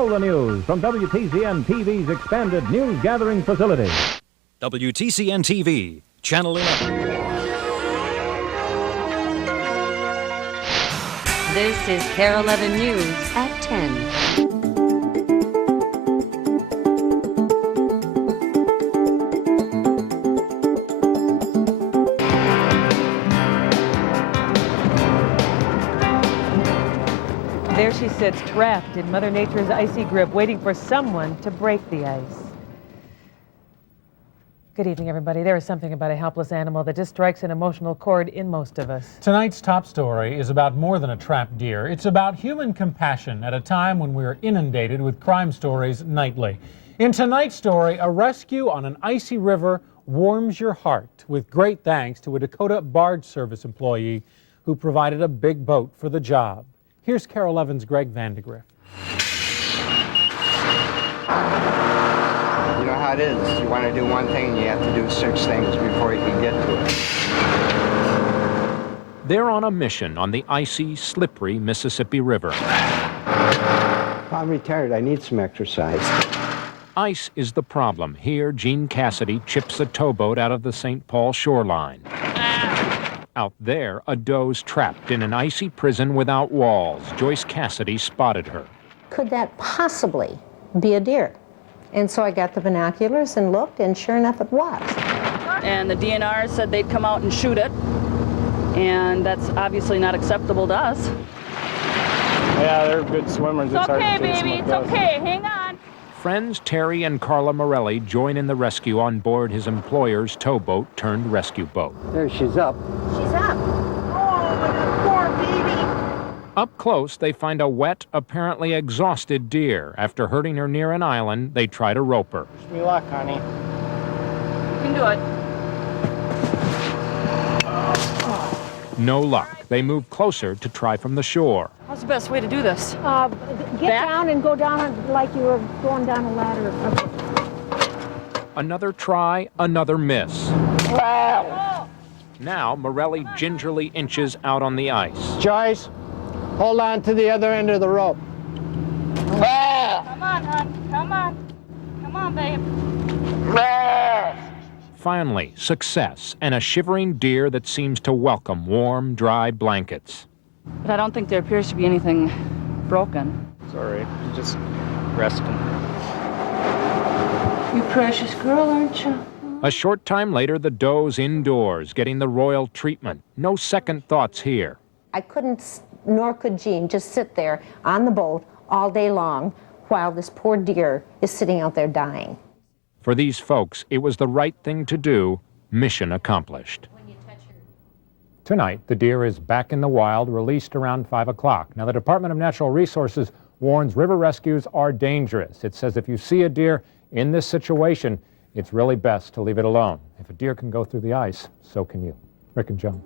all the news from WTCN TV's expanded news gathering facility. WTCN TV, Channel 11. This is KARE 11 News at 10. There she sits, trapped in Mother Nature's icy grip, waiting for someone to break the ice. Good evening, everybody. There is something about a helpless animal that just strikes an emotional chord in most of us. Tonight's top story is about more than a trapped deer. It's about human compassion at a time when we are inundated with crime stories nightly. In tonight's story, a rescue on an icy river warms your heart, with great thanks to a Dakota Barge Service employee who provided a big boat for the job. Here's KARE 11's Greg Vandegrift. You know how it is. You want to do one thing, you have to do 6 things before you can get to it. They're on a mission on the icy, slippery Mississippi River. I'm retired. I need some exercise. Ice is the problem. Here, Gene Cassidy chips a towboat out of the St. Paul shoreline. Out there, a doe's trapped in an icy prison without walls. Joyce Cassidy spotted her. Could that possibly be a deer? And so I got the binoculars and looked, and sure enough it was. And the DNR said they'd come out and shoot it, and that's obviously not acceptable to us. Yeah, they're good swimmers. It's okay, baby, it's okay, hang on. Friends Terry and Carla Morelli join in the rescue on board his employer's towboat turned rescue boat. There, she's up. She's up. Oh, my poor baby. Up close, they find a wet, apparently exhausted deer. After hurting her near an island, they try to rope her. Wish me luck, honey. You can do it. No luck. They move closer to try from the shore. How's the best way to do this? Get Back? down and go down like you were going down a ladder. Another try, another miss. Wow. Now, Morelli gingerly inches out on the ice. Joyce, hold on to the other end of the rope. Come on, hon, come on. Come on, babe. Finally, success, and a shivering deer that seems to welcome warm, dry blankets. But I don't think there appears to be anything broken. Sorry, just resting. You precious girl, aren't you? A short time later, the doe's indoors, getting the royal treatment. No second thoughts here. I couldn't, nor could Gene, just sit there on the boat all day long while this poor deer is sitting out there dying. For these folks, it was the right thing to do. Mission accomplished. Tonight, the deer is back in the wild, released around 5 o'clock. Now, the Department of Natural Resources warns river rescues are dangerous. It says if you see a deer in this situation, it's really best to leave it alone. If a deer can go through the ice, so can you. Rick and Joan.